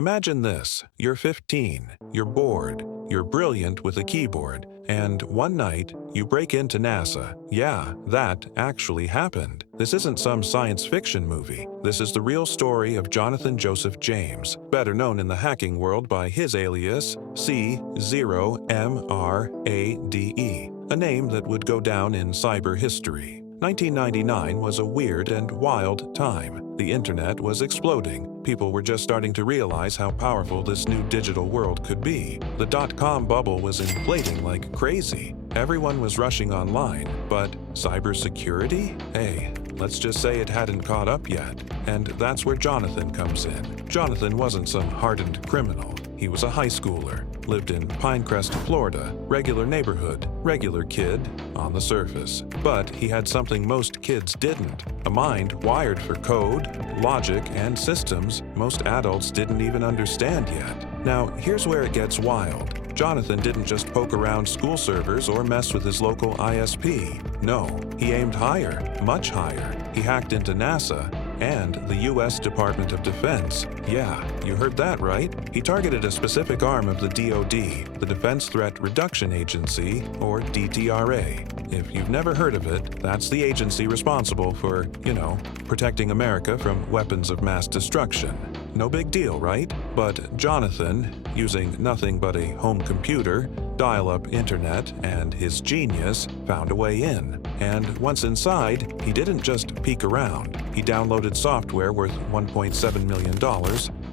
Imagine this. You're 15, you're bored, you're brilliant with a keyboard, and one night, you break into NASA. Yeah, that actually happened. This isn't some science fiction movie. This is the real story of Jonathan Joseph James, better known in the hacking world by his alias C0MRADE, a name that would go down in cyber history. 1999 was a weird and wild time. The internet was exploding. People were just starting to realize how powerful this new digital world could be. The dot-com bubble was inflating like crazy. Everyone was rushing online, but cybersecurity? Hey, let's just say it hadn't caught up yet. And that's where Jonathan comes in. Jonathan wasn't some hardened criminal. He was a high schooler, lived in Pinecrest, Florida, regular neighborhood, regular kid on the surface. But he had something most kids didn't, a mind wired for code, logic, and systems most adults didn't even understand yet. Now, here's where it gets wild. Jonathan didn't just poke around school servers or mess with his local ISP. No, he aimed higher, much higher. He hacked into NASA and the U.S. Department of Defense. Yeah, you heard that right. He targeted a specific arm of the DoD, the Defense Threat Reduction Agency, or DTRA. If you've never heard of it, that's the agency responsible for, protecting America from weapons of mass destruction. No big deal, right? But Jonathan, using nothing but a home computer, dial-up internet, and his genius, found a way in. And once inside, he didn't just peek around. He downloaded software worth $1.7 million,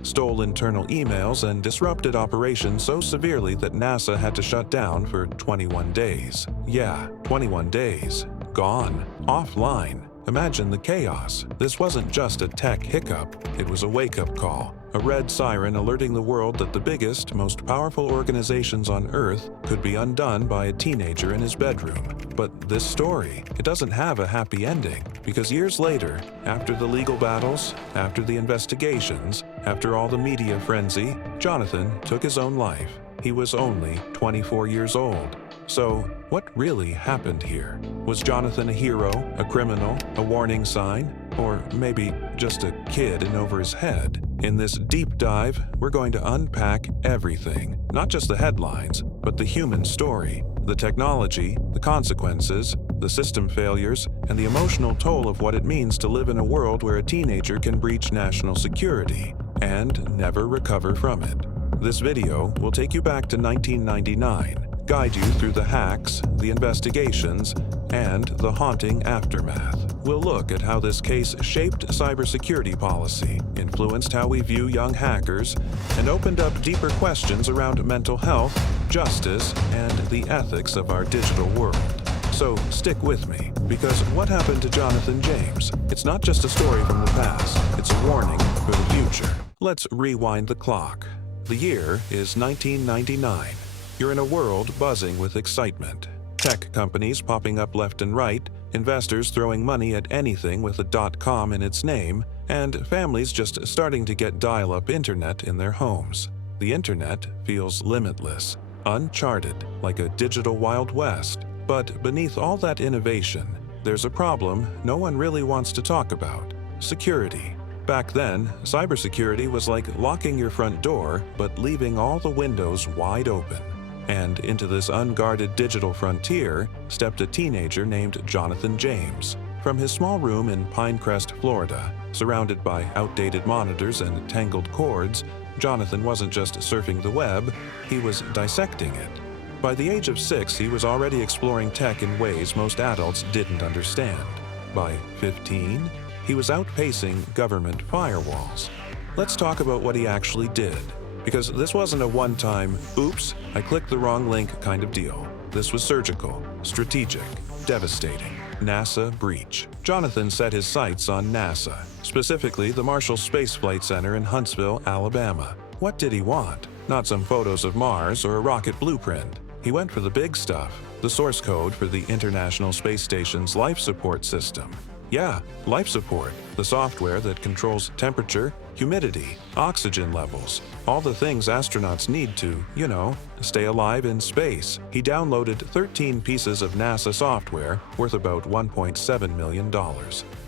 stole internal emails, and disrupted operations so severely that NASA had to shut down for 21 days. Yeah, 21 days. Gone. Offline. Imagine the chaos. This wasn't just a tech hiccup. It was a wake-up call. A red siren alerting the world that the biggest, most powerful organizations on Earth could be undone by a teenager in his bedroom. But this story, it doesn't have a happy ending, because years later, after the legal battles, after the investigations, after all the media frenzy, Jonathan took his own life. He was only 24 years old. So, what really happened here? Was Jonathan a hero, a criminal, a warning sign, or maybe just a kid in over his head? In this deep dive, we're going to unpack everything, not just the headlines, but the human story, the technology, the consequences, the system failures, and the emotional toll of what it means to live in a world where a teenager can breach national security and never recover from it. This video will take you back to 1999, guide you through the hacks, the investigations, and the haunting aftermath. We'll look at how this case shaped cybersecurity policy, influenced how we view young hackers, and opened up deeper questions around mental health, justice, and the ethics of our digital world. So stick with me, because what happened to Jonathan James? It's not just a story from the past, it's a warning for the future. Let's rewind the clock. The year is 1999. You're in a world buzzing with excitement. Tech companies popping up left and right, investors throwing money at anything with a .com in its name, and families just starting to get dial-up internet in their homes. The internet feels limitless, uncharted, like a digital Wild West. But beneath all that innovation, there's a problem no one really wants to talk about: security. Back then, cybersecurity was like locking your front door, but leaving all the windows wide open. And into this unguarded digital frontier stepped a teenager named Jonathan James. From his small room in Pinecrest, Florida, surrounded by outdated monitors and tangled cords, Jonathan wasn't just surfing the web, he was dissecting it. By the age of 6, he was already exploring tech in ways most adults didn't understand. By 15, he was outpacing government firewalls. Let's talk about what he actually did. Because this wasn't a one-time, oops, I clicked the wrong link kind of deal. This was surgical, strategic, devastating. NASA breach. Jonathan set his sights on NASA, specifically the Marshall Space Flight Center in Huntsville, Alabama. What did he want? Not some photos of Mars or a rocket blueprint. He went for the big stuff, the source code for the International Space Station's life support system. Yeah, life support, the software that controls temperature, humidity, oxygen levels, all the things astronauts need to, stay alive in space. He downloaded 13 pieces of NASA software worth about $1.7 million.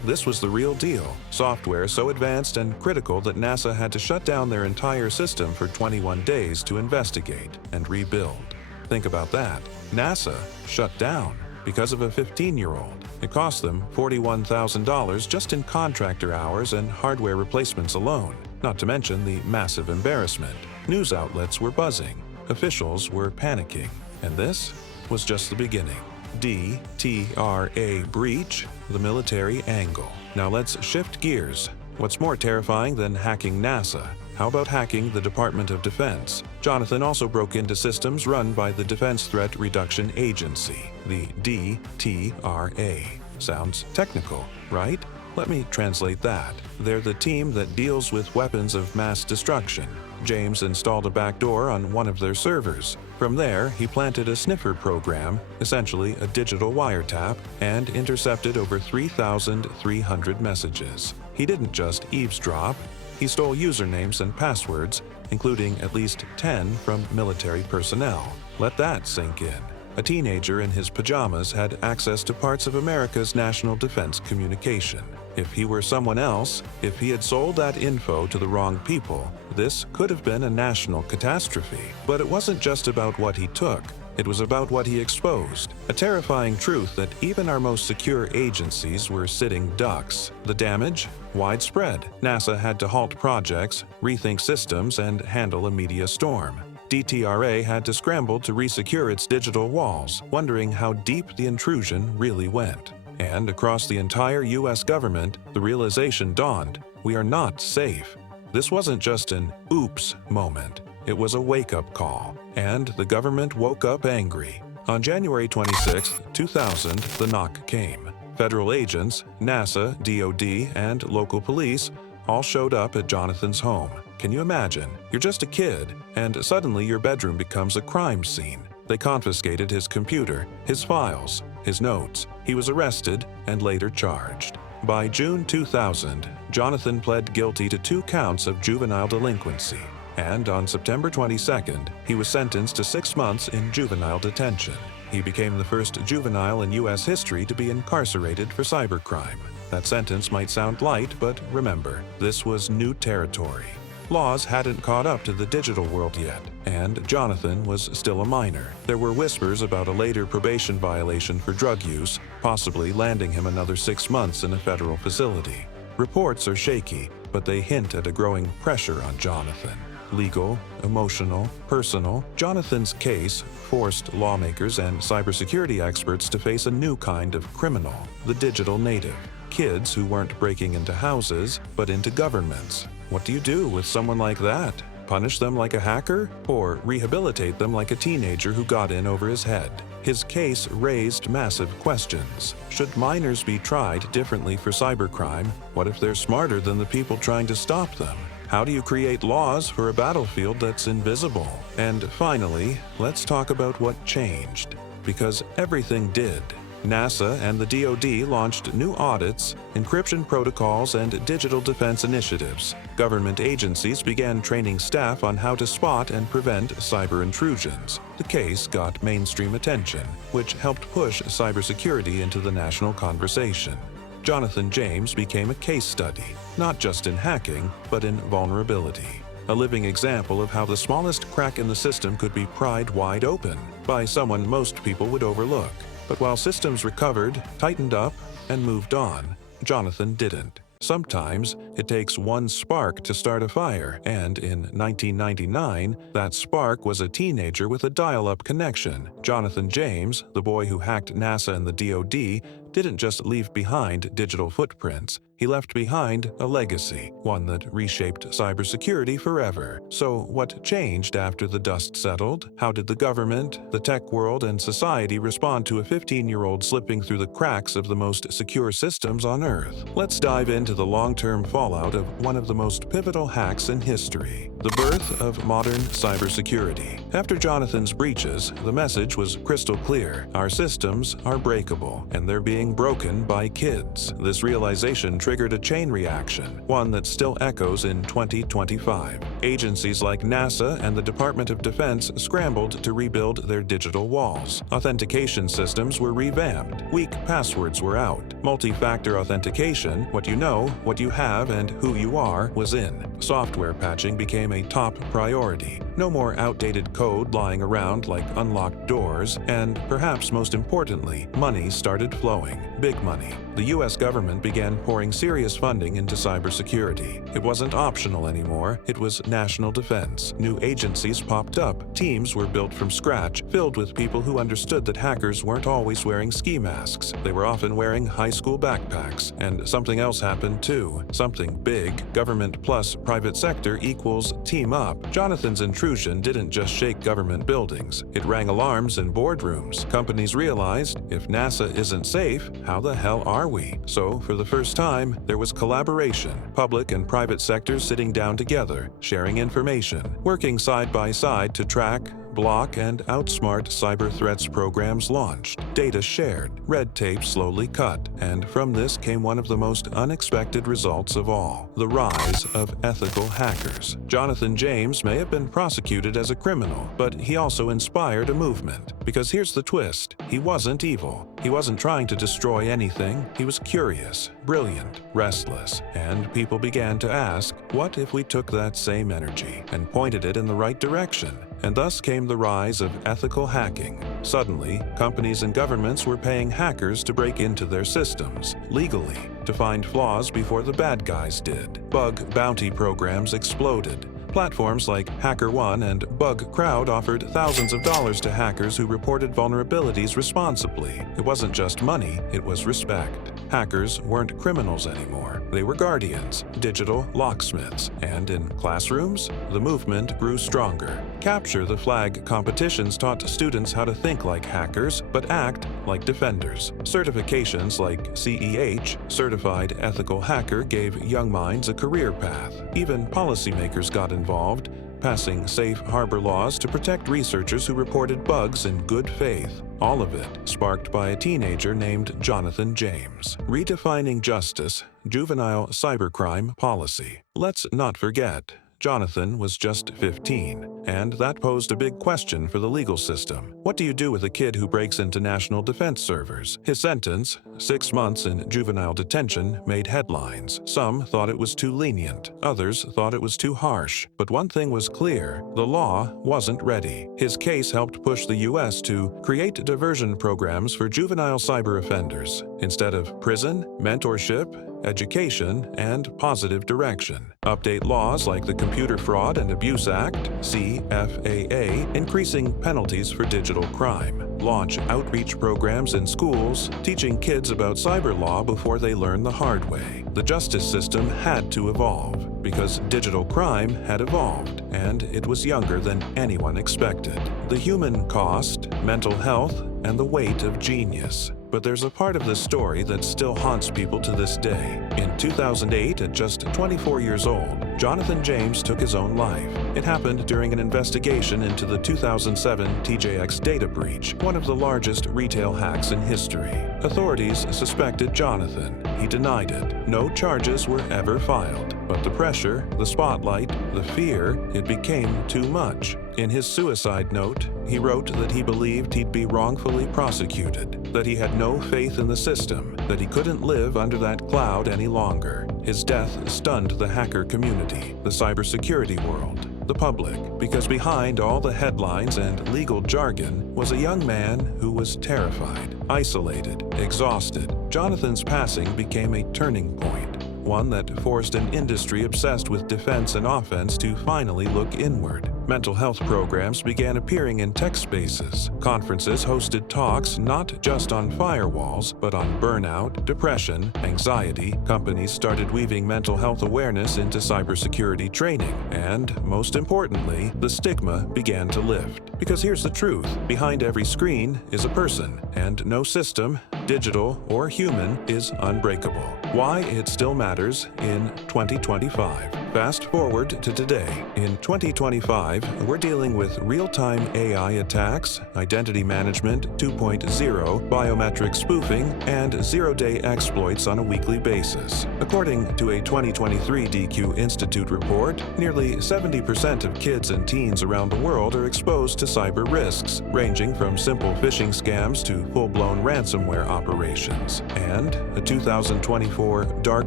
This was the real deal, software so advanced and critical that NASA had to shut down their entire system for 21 days to investigate and rebuild. Think about that. NASA shut down because of a 15-year-old. It cost them $41,000 just in contractor hours and hardware replacements alone, not to mention the massive embarrassment. News outlets were buzzing, officials were panicking, and this was just the beginning. DTRA breach, the military angle. Now let's shift gears. What's more terrifying than hacking NASA? How about hacking the Department of Defense? Jonathan also broke into systems run by the Defense Threat Reduction Agency, the DTRA. Sounds technical, right? Let me translate that. They're the team that deals with weapons of mass destruction. James installed a backdoor on one of their servers. From there, he planted a sniffer program, essentially a digital wiretap, and intercepted over 3,300 messages. He didn't just eavesdrop. He stole usernames and passwords, including at least 10 from military personnel. Let that sink in. A teenager in his pajamas had access to parts of America's national defense communication. If he were someone else, if he had sold that info to the wrong people, this could have been a national catastrophe. But it wasn't just about what he took. It was about what he exposed. A terrifying truth that even our most secure agencies were sitting ducks. The damage? Widespread. NASA had to halt projects, rethink systems, and handle a media storm. DTRA had to scramble to resecure its digital walls, wondering how deep the intrusion really went. And across the entire U.S. government, the realization dawned: we are not safe. This wasn't just an oops moment. It was a wake-up call, and the government woke up angry. On January 26, 2000, the knock came. Federal agents, NASA, DoD, and local police all showed up at Jonathan's home. Can you imagine? You're just a kid, and suddenly your bedroom becomes a crime scene. They confiscated his computer, his files, his notes. He was arrested and later charged. By June 2000, Jonathan pled guilty to 2 counts of juvenile delinquency. And on September 22nd, he was sentenced to 6 months in juvenile detention. He became the first juvenile in U.S. history to be incarcerated for cybercrime. That sentence might sound light, but remember, this was new territory. Laws hadn't caught up to the digital world yet, and Jonathan was still a minor. There were whispers about a later probation violation for drug use, possibly landing him another 6 months in a federal facility. Reports are shaky, but they hint at a growing pressure on Jonathan. Legal, emotional, personal, Jonathan's case forced lawmakers and cybersecurity experts to face a new kind of criminal, the digital native. Kids who weren't breaking into houses, but into governments. What do you do with someone like that? Punish them like a hacker? Or rehabilitate them like a teenager who got in over his head? His case raised massive questions. Should minors be tried differently for cybercrime? What if they're smarter than the people trying to stop them? How do you create laws for a battlefield that's invisible? And finally, let's talk about what changed. Because everything did. NASA and the DoD launched new audits, encryption protocols, and digital defense initiatives. Government agencies began training staff on how to spot and prevent cyber intrusions. The case got mainstream attention, which helped push cybersecurity into the national conversation. Jonathan James became a case study, not just in hacking, but in vulnerability. A living example of how the smallest crack in the system could be pried wide open by someone most people would overlook. But while systems recovered, tightened up, and moved on, Jonathan didn't. Sometimes it takes one spark to start a fire, and in 1999, that spark was a teenager with a dial-up connection. Jonathan James, the boy who hacked NASA and the DoD, didn't just leave behind digital footprints. He left behind a legacy, one that reshaped cybersecurity forever. So what changed after the dust settled? How did the government, the tech world, and society respond to a 15-year-old slipping through the cracks of the most secure systems on Earth? Let's dive into the long-term fallout of one of the most pivotal hacks in history, the birth of modern cybersecurity. After Jonathan's breaches, the message was crystal clear. Our systems are breakable, and they're being being broken by kids. This realization triggered a chain reaction, one that still echoes in 2025. Agencies like NASA and the Department of Defense scrambled to rebuild their digital walls. Authentication systems were revamped. Weak passwords were out. Multi-factor authentication, what you know, what you have, and who you are, was in. Software patching became a top priority. No more outdated code lying around like unlocked doors, and perhaps most importantly, money started flowing. Big money. The US government began pouring serious funding into cybersecurity. It wasn't optional anymore, it was national defense. New agencies popped up. Teams were built from scratch, filled with people who understood that hackers weren't always wearing ski masks. They were often wearing high school backpacks. And something else happened too. Something big. Government plus private sector equals team up. Jonathan's intrusion didn't just shake government buildings. It rang alarms in boardrooms. Companies realized, if NASA isn't safe, how the hell are we? So, for the first time, there was collaboration. Public and private sectors sitting down together, sharing information, working side by side to track, block, and outsmart cyber threats. Programs launched, data shared, red tape slowly cut, and from this came one of the most unexpected results of all: the rise of ethical hackers. Jonathan James may have been prosecuted as a criminal, but he also inspired a movement. Because here's the twist: he wasn't evil. He wasn't trying to destroy anything. He was curious, brilliant, restless, and people began to ask, what if we took that same energy and pointed it in the right direction? And thus came the rise of ethical hacking. Suddenly, companies and governments were paying hackers to break into their systems, legally, to find flaws before the bad guys did. Bug bounty programs exploded. Platforms like HackerOne and BugCrowd offered thousands of dollars to hackers who reported vulnerabilities responsibly. It wasn't just money, it was respect. Hackers weren't criminals anymore. They were guardians, digital locksmiths, and in classrooms, the movement grew stronger. Capture the Flag competitions taught students how to think like hackers, but act like defenders. Certifications like CEH, Certified Ethical Hacker, gave young minds a career path. Even policymakers got involved, passing safe harbor laws to protect researchers who reported bugs in good faith. All of it sparked by a teenager named Jonathan James. Redefining justice, juvenile cybercrime policy. Let's not forget, Jonathan was just 15, and that posed a big question for the legal system. What do you do with a kid who breaks into national defense servers? His sentence, 6 months in juvenile detention, made headlines. Some thought it was too lenient, others thought it was too harsh. But one thing was clear: the law wasn't ready. His case helped push the US to create diversion programs for juvenile cyber offenders. Instead of prison, mentorship, education, and positive direction. Update laws like the Computer Fraud and Abuse Act, CFAA, increasing penalties for digital crime. Launch outreach programs in schools, teaching kids about cyber law before they learn the hard way. The justice system had to evolve, because digital crime had evolved, and it was younger than anyone expected. The human cost, mental health, and the weight of genius. But there's a part of this story that still haunts people to this day. In 2008, at just 24 years old, Jonathan James took his own life. It happened during an investigation into the 2007 TJX data breach, one of the largest retail hacks in history. Authorities suspected Jonathan. He denied it. No charges were ever filed. But the pressure, the spotlight, the fear, it became too much. In his suicide note, he wrote that he believed he'd be wrongfully prosecuted, that he had no faith in the system, that he couldn't live under that cloud any longer. His death stunned the hacker community, the cybersecurity world, the public, because behind all the headlines and legal jargon was a young man who was terrified, isolated, exhausted. Jonathan's passing became a turning point, one that forced an industry obsessed with defense and offense to finally look inward. Mental health programs began appearing in tech spaces. Conferences hosted talks not just on firewalls, but on burnout, depression, anxiety. Companies started weaving mental health awareness into cybersecurity training. And, most importantly, the stigma began to lift. Because here's the truth: behind every screen is a person, and no system, digital or human, is unbreakable. Why it still matters in 2025. Fast forward to today. In 2025, we're dealing with real-time AI attacks, identity management 2.0, biometric spoofing, and zero-day exploits on a weekly basis. According to a 2023 DQ Institute report, nearly 70% of kids and teens around the world are exposed to cyber risks, ranging from simple phishing scams to full-blown ransomware operations. And a 2024 Dark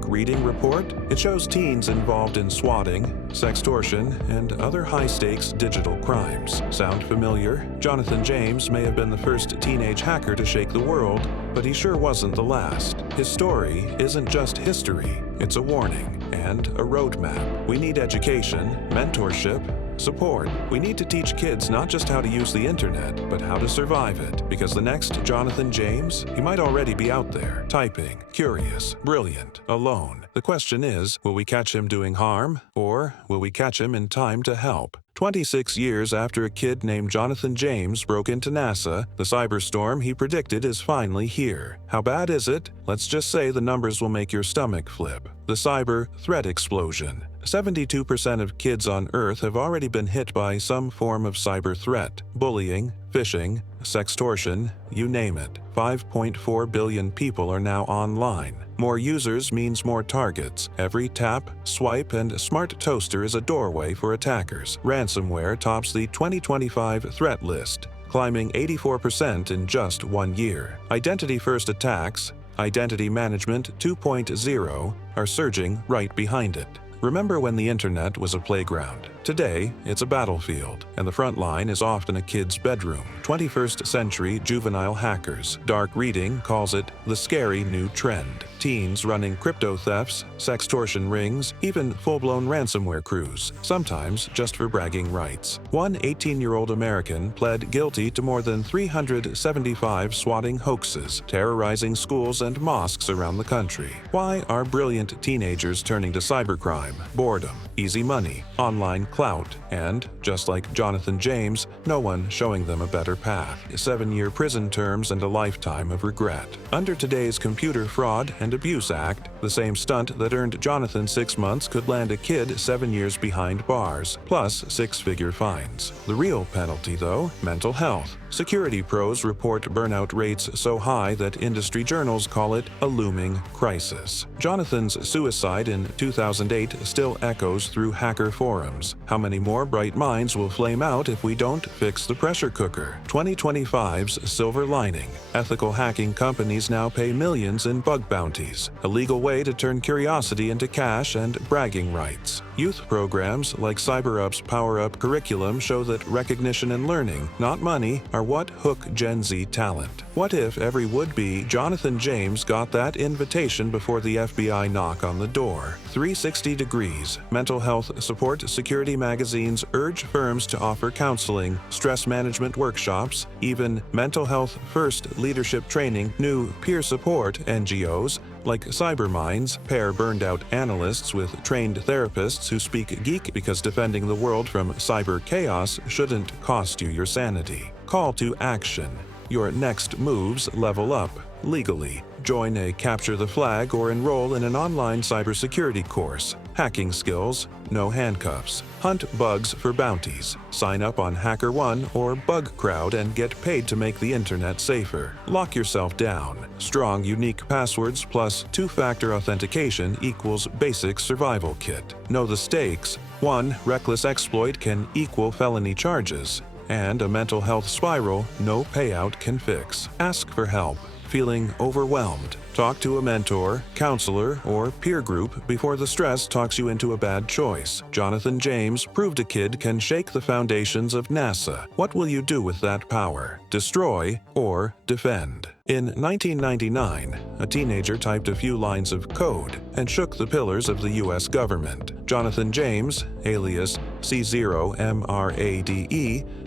Reading report, it shows teens involved in swatting, sextortion, and other high-stakes digital crimes. Sound familiar? Jonathan James may have been the first teenage hacker to shake the world, but he sure wasn't the last. His story isn't just history, it's a warning and a roadmap. We need education, mentorship, support. We need to teach kids not just how to use the internet, but how to survive it. Because the next Jonathan James, he might already be out there, typing, curious, brilliant, alone. The question is, will we catch him doing harm, or will we catch him in time to help? 26 years after a kid named Jonathan James broke into NASA, the cyberstorm he predicted is finally here. How bad is it? Let's just say the numbers will make your stomach flip. The cyber threat explosion. 72% of kids on Earth have already been hit by some form of cyber threat. Bullying, phishing, sextortion, you name it. 5.4 billion people are now online. More users means more targets. Every tap, swipe, and smart toaster is a doorway for attackers. Ransomware tops the 2025 threat list, climbing 84% in just 1 year. Identity-first attacks, Identity Management 2.0, are surging right behind it. Remember when the internet was a playground? Today, it's a battlefield, and the front line is often a kid's bedroom. 21st century juvenile hackers. Dark Reading calls it the scary new trend. Teens running crypto thefts, sextortion rings, even full-blown ransomware crews, sometimes just for bragging rights. One 18-year-old American pled guilty to more than 375 swatting hoaxes, terrorizing schools and mosques around the country. Why are brilliant teenagers turning to cybercrime? Boredom, easy money, online clout, and, just like Jonathan James, no one showing them a better path. 7-year prison terms and a lifetime of regret. Under today's Computer Fraud and Abuse Act, the same stunt that earned Jonathan 6 months could land a kid 7 years behind bars, plus 6-figure fines. The real penalty, though, mental health. Security pros report burnout rates so high that industry journals call it a looming crisis. Jonathan's suicide in 2008 still echoes through hacker forums. How many more bright minds will flame out if we don't fix the pressure cooker? 2025's silver lining. Ethical hacking companies now pay millions in bug bounties, a legal way to turn curiosity into cash and bragging rights. Youth programs like CyberUp's Power Up curriculum show that recognition and learning, not money, are what hook Gen Z talent. What if every would-be Jonathan James got that invitation before the FBI knock on the door? 360 Degrees, mental health support security magazines urge firms to offer counseling, stress management workshops, even mental health first leadership training. New peer support NGOs like Cyberminds pair burned-out analysts with trained therapists who speak geek because defending the world from cyber chaos shouldn't cost you your sanity. Call to action. Your next moves level up legally. Join a Capture the Flag or enroll in an online cybersecurity course. Hacking skills, no handcuffs. Hunt bugs for bounties. Sign up on HackerOne or BugCrowd and get paid to make the internet safer. Lock yourself down. Strong, unique passwords plus two-factor authentication equals basic survival kit. Know the stakes. One reckless exploit can equal felony charges, and a mental health spiral no payout can fix. Ask for help. Feeling overwhelmed? Talk to a mentor, counselor, or peer group before the stress talks you into a bad choice. Jonathan James proved a kid can shake the foundations of NASA. What will you do with that power? Destroy or defend? In 1999, a teenager typed a few lines of code and shook the pillars of the U.S. government. Jonathan James, alias C0MRADE,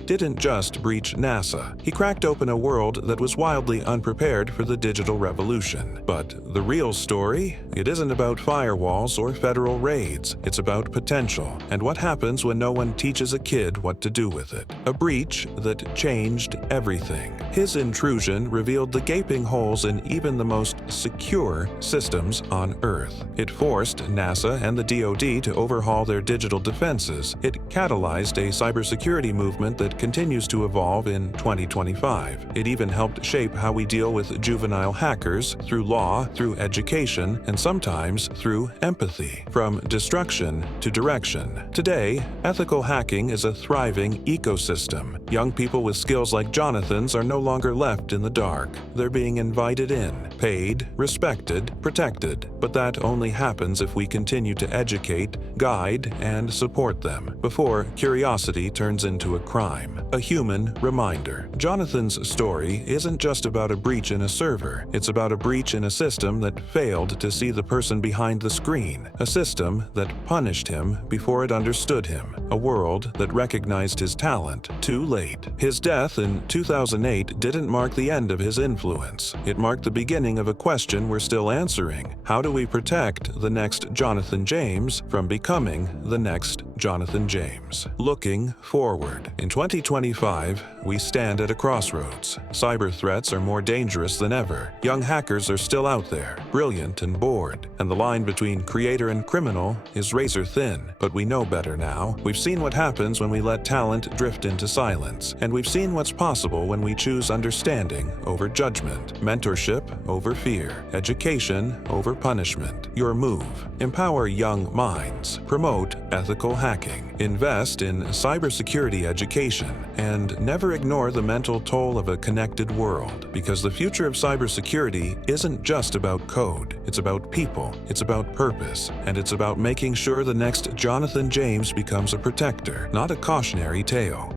didn't just breach NASA. He cracked open a world that was wildly unprepared for the digital revolution. But the real story? It isn't about firewalls or federal raids. It's about potential and what happens when no one teaches a kid what to do with it. A breach that changed everything. His intrusion revealed the gaping holes in even the most secure systems on Earth. It forced NASA and the DoD to overhaul their digital defenses. It catalyzed a cybersecurity movement that continues to evolve in 2025. It even helped shape how we deal with juvenile hackers through law, through education, and sometimes through empathy. From destruction to direction. Today, ethical hacking is a thriving ecosystem. Young people with skills like Jonathan's are no longer left in the dark. They're being invited in, paid, respected, protected. But that only happens if we continue to educate, guide, and support them before curiosity turns into a crime. A human reminder. Jonathan's story isn't just about a breach in a server. It's about a breach in a system that failed to see the person behind the screen. A system that punished him before it understood him. A world that recognized his talent too late. His death in 2008 didn't mark the end of his influence. It marked the beginning of a question we're still answering. How do we protect the next Jonathan James from becoming the next Jonathan James? Looking forward. In 2025, we stand at a crossroads. Cyber threats are more dangerous than ever. Young hackers are still out there, brilliant and bored, and the line between creator and criminal is razor thin. But we know better now. We've seen what happens when we let talent drift into silence, and we've seen what's possible when we choose understanding over judgment, mentorship over fear, education over punishment. Your move. Empower young minds. Promote ethical hacking. Invest in cybersecurity education, and never ignore the mental toll of a connected world, because the future of cybersecurity isn't just about code. It's about people, it's about purpose, and it's about making sure the next Jonathan James becomes a protector, not a cautionary tale.